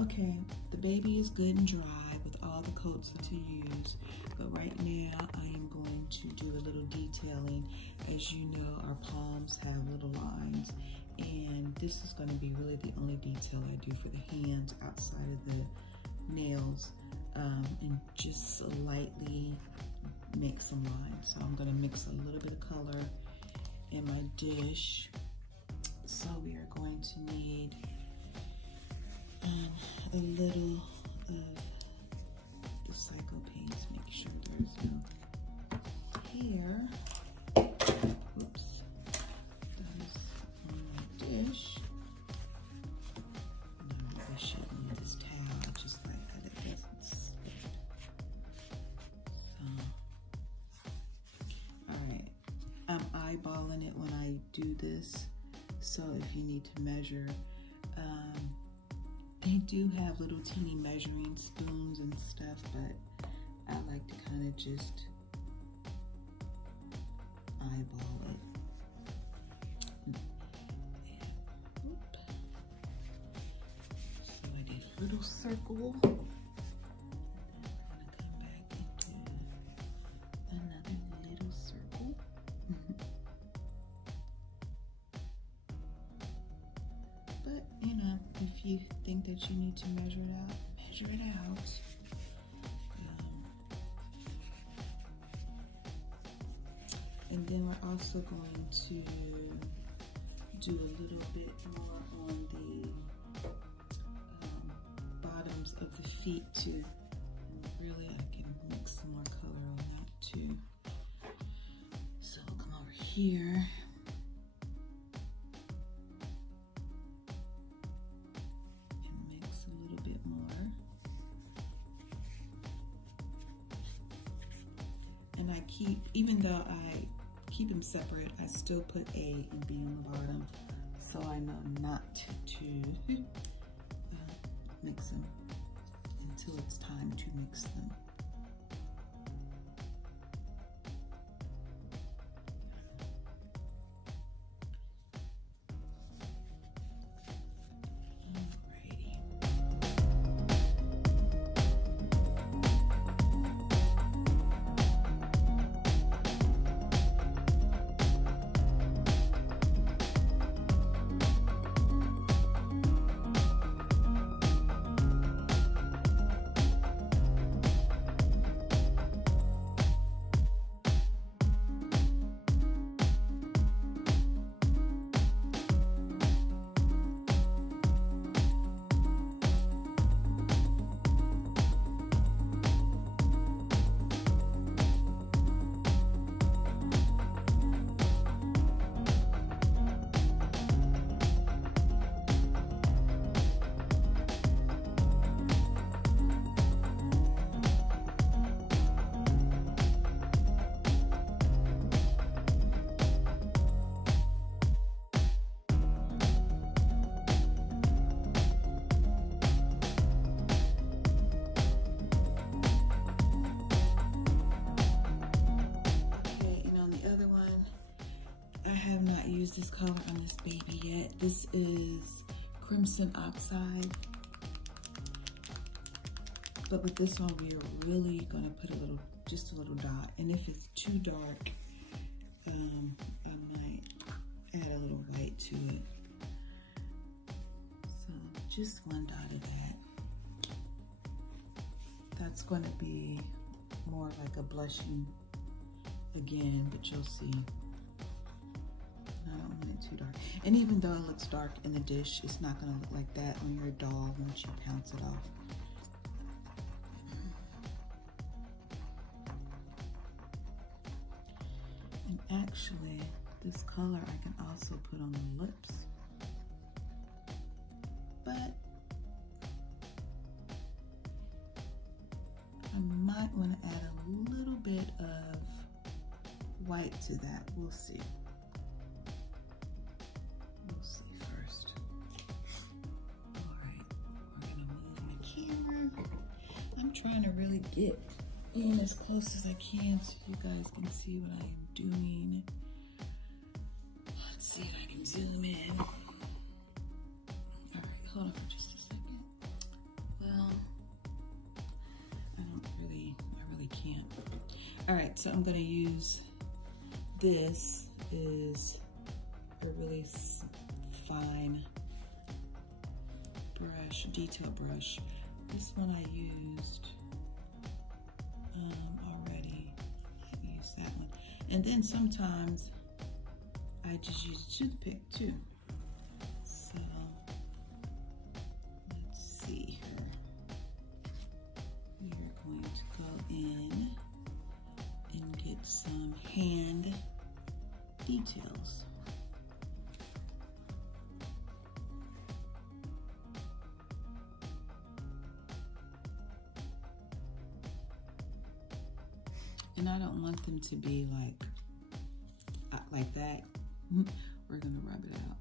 Okay, the baby is good and dry with all the coats to use, but right now I am going to do a little detailing. As you know, our palms have little lines, and this is going to be really the only detail I do for the hands outside of the nails, and just lightly make some lines. So I'm going to mix a little bit of color in my dish. So we are going to need a little of the Psycho paints. Make sure there's no hair. Oops, that is on my dish. No, I shouldn't use this towel. I just like that it doesn't slip. So, all right, I'm eyeballing it when I do this. So if you need to measure, they do have little teeny measuring spoons and stuff, but I like to kind of just eyeball it. So I did a little circle. I'm gonna come back into another little circle. But you know, if you think that you need to measure it out, measure it out. And then we're also going to do a little bit more on the bottoms of the feet too. And really, I can mix some more color on that too. So I'll come over here. And I keep, even though I keep them separate, I still put A and B on the bottom, so I know not to mix them until it's time to mix them. Use this color on this baby yet. This is Crimson Oxide, but with this one we are really going to put just a little dot, and if it's too dark, I might add a little white to it. So just one dot of that. That's going to be more like a blushing again, but you'll see. I don't want it too dark. And even though it looks dark in the dish, it's not gonna look like that on your doll once you pounce it off. And actually, this color I can also put on the lips. But I might want to add a little bit of white to that. We'll see. We'll see first. All right, we're gonna move my camera. I'm trying to really get in as close as I can so you guys can see what I am doing. Let's see if I can zoom in. All right, hold on for just a second. All right, so I'm gonna use, this is a really fine brush, detail brush. This one I used already. I use that one. And then sometimes I just use a toothpick too. So let's see here. We are going to go in and get some hand details. And I don't want them to be like that. We're gonna rub it out.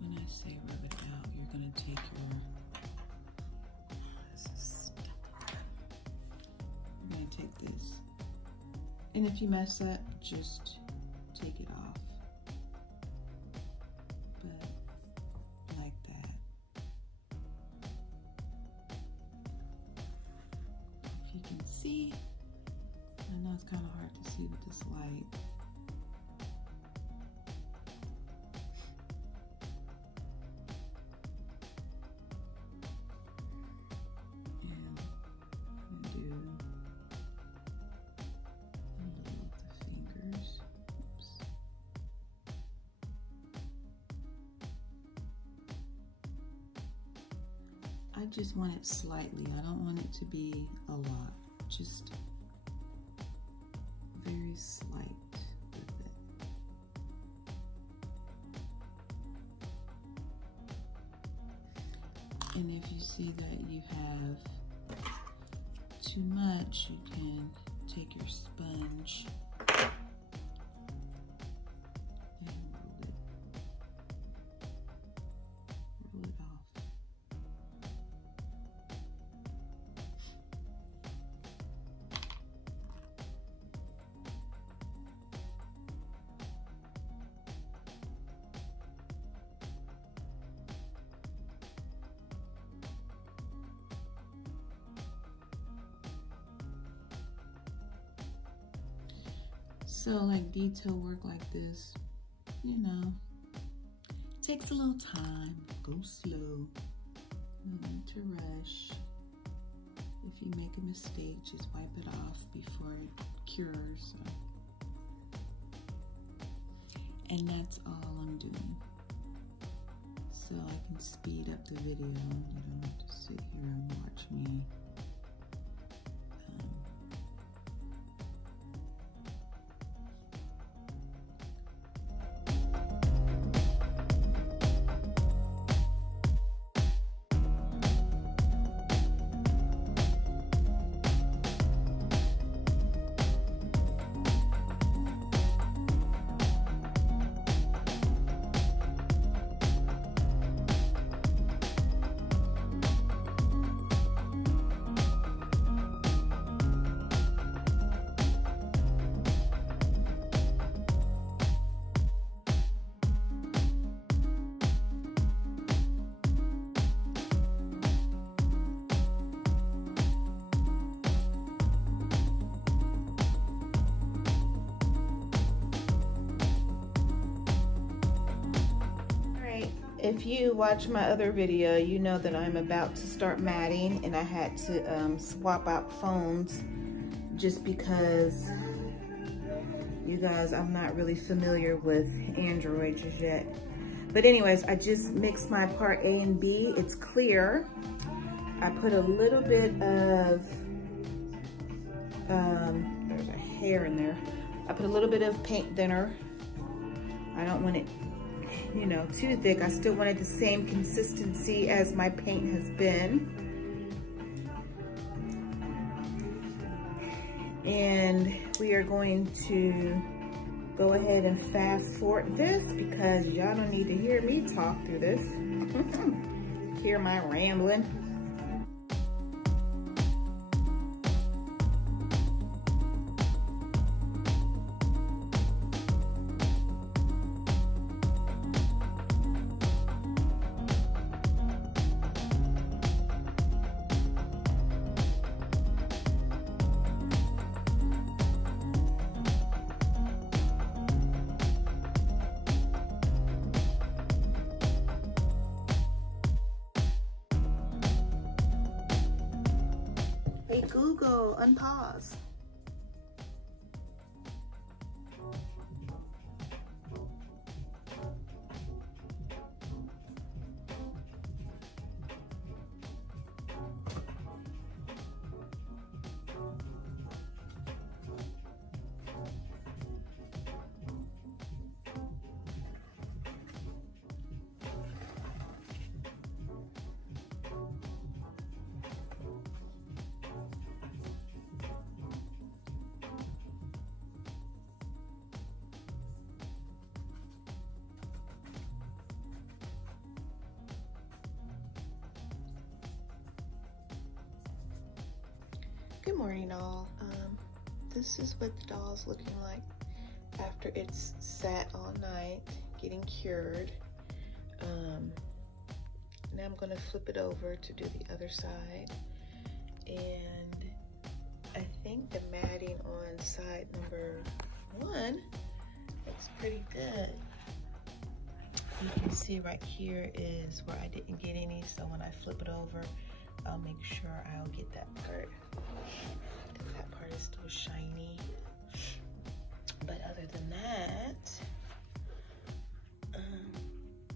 When I say rub it out, you're gonna take you're gonna take this. And if you mess up, just take it off. But like that. If you can see, I know it's kind of hard to see with this light. I just want it slightly. I don't want it to be a lot. Just very slight with it. And if you see that you have too much, you can take your sponge and roll it off. So like detail work like this, you know, takes a little time, go slow, no need to rush. If you make a mistake, just wipe it off before it cures. And that's all I'm doing. So I can speed up the video. You don't have to sit here and watch me. If you watch my other video, you know that I'm about to start matting, and I had to swap out phones just because, you guys, I'm not really familiar with Android just yet. But anyways, I just mixed my part A and B. It's clear. I put a little bit of, there's a hair in there. I put a little bit of paint thinner. I don't want it, you know, too thick. I still wanted the same consistency as my paint has been. And we are going to go ahead and fast forward this because y'all don't need to hear me talk through this. Hear my rambling. Hey Google, unpause. Good morning, all. This is what the doll's looking like after it's sat all night getting cured. Now I'm going to flip it over to do the other side, and I think the matting on side number 1 looks pretty good. You can see right here is where I didn't get any, so when I flip it over, I'll make sure I'll get that part. That part is still shiny. But other than that,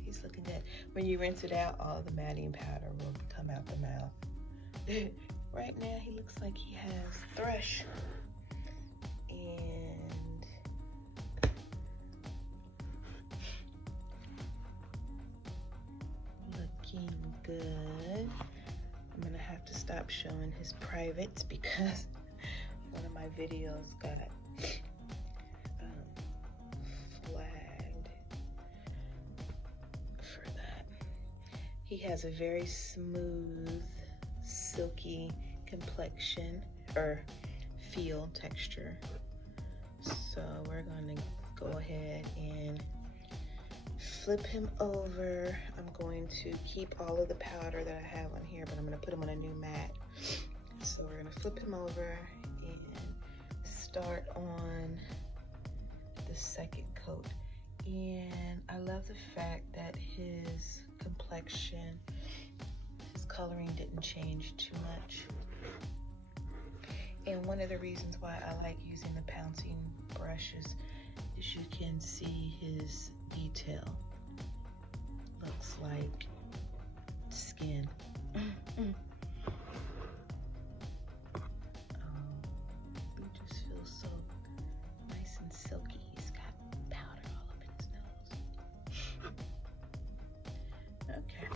he's looking good. When you rinse it out, all the matting powder will come out the mouth. Right now, he looks like he has thrush. And looking good. I'm gonna have to stop showing his privates because one of my videos got flagged for that. He has a very smooth, silky complexion or feel texture. So we're gonna go ahead and flip him over. I'm going to keep all of the powder that I have on here, but I'm gonna put him on a new mat. So we're gonna flip him over and start on the second coat. And I love the fact that his complexion, his coloring didn't change too much. And one of the reasons why I like using the pouncing brushes is you can see his detail. Looks like skin. He just feels so nice and silky. He's got powder all up in his nose. Okay.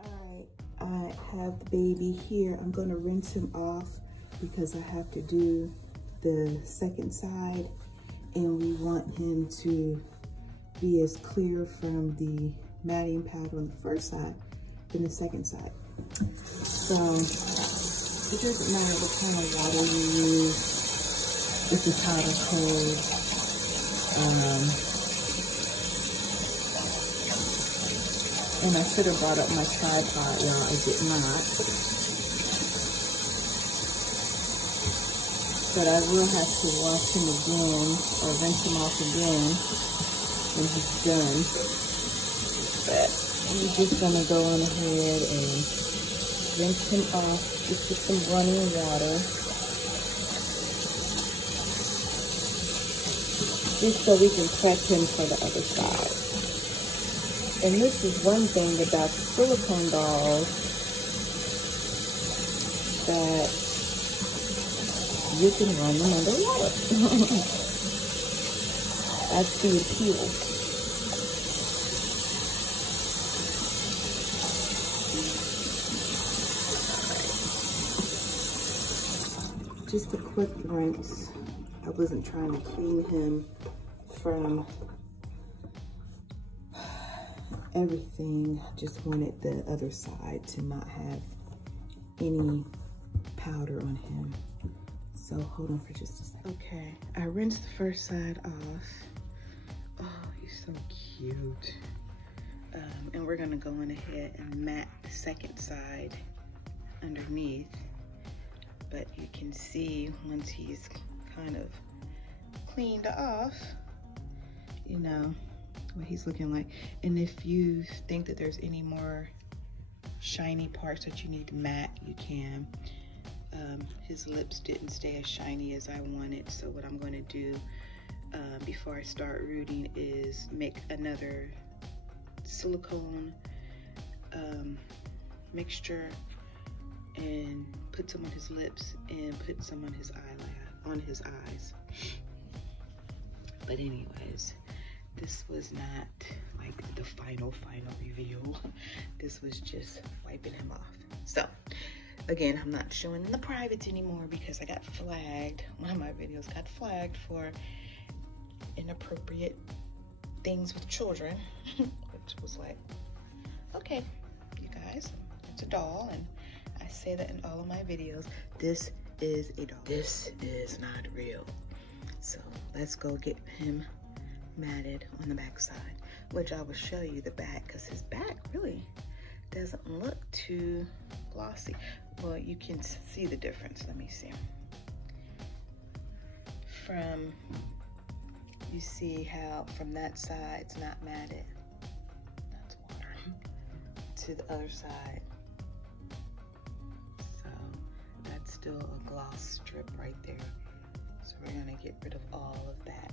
Alright, I have the baby here. I'm going to rinse him off because I have to do the second side, and we want him to be as clear from the matting powder on the first side than the second side. So it doesn't matter what kind of water you use, if the powder cold. And I should have brought up my tripod, y'all. I did not. But I will have to wash him again or rinse him off again when he's done. But I'm just gonna go on ahead and rinse him off just with some running water, just so we can prep him for the other side. And this is one thing about the silicone dolls, that you can run them underwater. That's the appeal. Just a quick rinse. I wasn't trying to clean him from everything. Just wanted the other side to not have any powder on him. So hold on for just a second. Okay, I rinsed the first side off. Oh, he's so cute. And we're gonna go on ahead and mat the second side underneath. But you can see once he's kind of cleaned off, you know, what he's looking like. And if you think that there's any more shiny parts that you need to mat, you can. his lips didn't stay as shiny as I wanted. So what I'm going to do before I start rooting is make another silicone mixture and put some on his lips and put some on his eyes. But anyways, this was not like the final reveal. This was just wiping him off. So again, I'm not showing the privates anymore because I got flagged. One of my videos got flagged for inappropriate things with children, which was like, okay, you guys, it's a doll, and I say that in all of my videos. This is a doll. This is not real. So let's go get him matted on the back side, which I will show you the back because his back really doesn't look too glossy. Well, you can see the difference. Let me see. You see how from that side it's not matted. That's water. To the other side. So that's still a gloss strip right there. So we're gonna get rid of all of that.